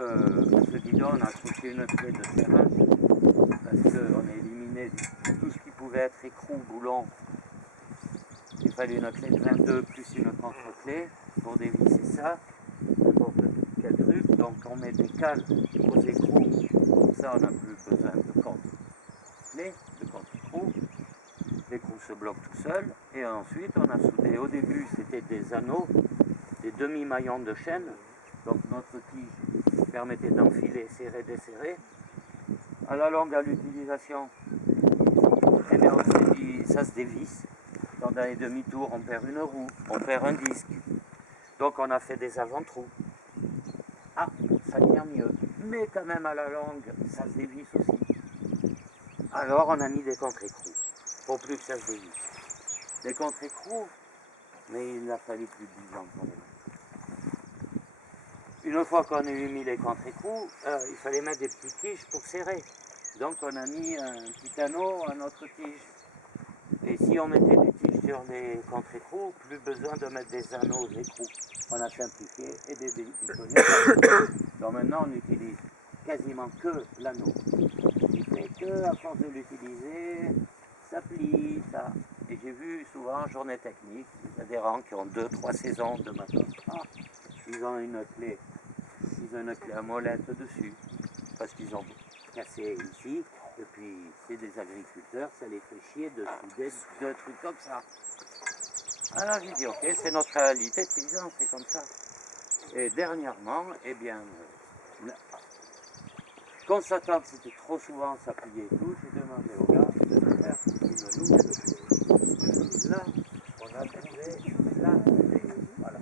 ce guidon, on a accroché une clé de serrage parce qu'on a éliminé tout ce qui pouvait être écrou, boulon. Il fallait une clé de 22 plus une contre-clé pour dévisser ça, n'importe quel truc. Donc on met des cales aux écrous, comme ça on n'a plus besoin de contre-clé, de contre-écrou. L'écrou se bloque tout seul et ensuite on a soudé, au début c'était des anneaux, des demi-maillons de chaîne, donc notre tige permettait d'enfiler, serrer, desserrer. À la longue, à l'utilisation, eh bien, on s'est dit, ça se dévisse. Dans les demi-tours, on perd une roue, on perd un disque. Donc on a fait des avant-trous. Ah, ça tient mieux. Mais quand même à la longue, ça se dévisse aussi. Alors on a mis des contre-écrous, pour plus que ça se dévisse. Des contre-écrous, mais il a fallu plus de 10 ans pour les mettre. Une fois qu'on a eu mis les contre-écrous, il fallait mettre des petites tiges pour serrer. Donc on a mis un petit anneau à notre tige. Et si on mettait des tiges sur les contre-écrous, plus besoin de mettre des anneaux aux écrous. On a simplifié et des bitonniers. Donc maintenant on utilise quasiment que l'anneau. Il fait que à force de l'utiliser, ça plie, ça. Et j'ai vu souvent en journée technique, des adhérents qui ont 2-3 saisons de matos. Ah, ils ont une clé à molette dessus, parce qu'ils ont cassé ici, et puis c'est des agriculteurs, ça les fait chier de souder deux trucs comme ça. Alors j'ai dit ok, c'est notre réalité de paysan, c'est comme ça. Et dernièrement, eh bien, constatant que c'était trop souvent ça pliait et tout, j'ai demandé au gars de me faire une nouvelle clé. Là, on a trouvé la clé. Voilà.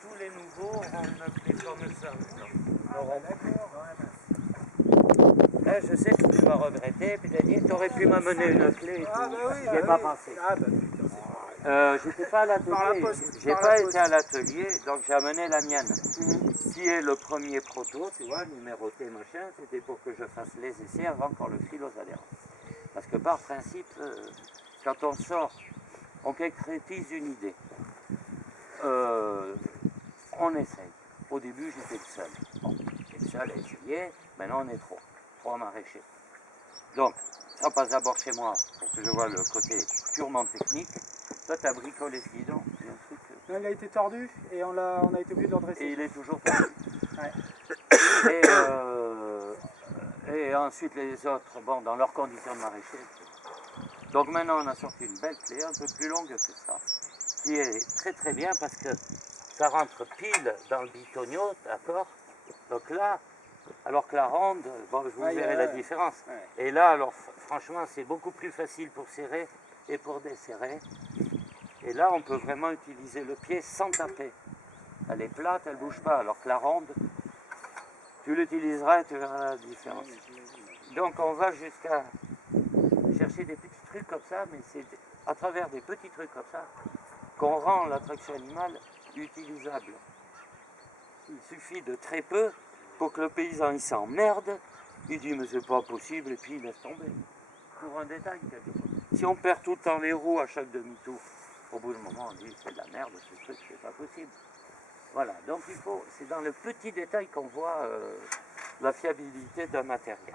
Tous les nouveaux auront une clé comme ça. Là, je sais que tu vas regretter, puis tu as dit, tu aurais pu m'amener une clé et tout. Ah bah oui, J'y ai pas pensé. Ah bah J'étais pas à l'atelier, j'ai pas été à l'atelier, donc j'ai amené la mienne, qui est le premier proto, tu vois, numéroté, machin, c'était pour que je fasse les essais avant qu'on le file aux adhérents. Parce que par principe, quand on sort, on concrétise une idée, on essaye. Au début, j'étais le seul. Bon, j'étais le seul à essayer, maintenant on est trois maraîchers. Donc, ça passe d'abord chez moi, pour que je vois le côté purement technique. Toi, tu as bricolé ce guidon, c'est un truc... Là, il a été tordu et on a été obligé de le redresser. Et il est toujours tordu. Ouais. Et ensuite, les autres, bon, dans leurs conditions de maraîcher. Donc maintenant, on a sorti une belle clé, un peu plus longue que ça, qui est très très bien parce que ça rentre pile dans le bitonio, d'accord? Donc là, alors que la ronde, bon, vous verrez la différence. Ouais. Et là, alors franchement, c'est beaucoup plus facile pour serrer et pour desserrer. Et là, on peut vraiment utiliser le pied sans taper. Elle est plate, elle ne bouge pas, alors que la ronde, tu l'utiliseras et tu verras la différence. Donc on va jusqu'à chercher des petits trucs comme ça, mais c'est à travers des petits trucs comme ça qu'on rend l'attraction animale utilisable. Il suffit de très peu pour que le paysan il s'emmerde, il dit mais c'est pas possible et puis il laisse tomber. Pour un détail quelquefois. Si on perd tout le temps les roues à chaque demi-tour, au bout d'un moment on dit c'est de la merde, ce truc c'est pas possible. Voilà, donc c'est dans le petit détail qu'on voit la fiabilité d'un matériel.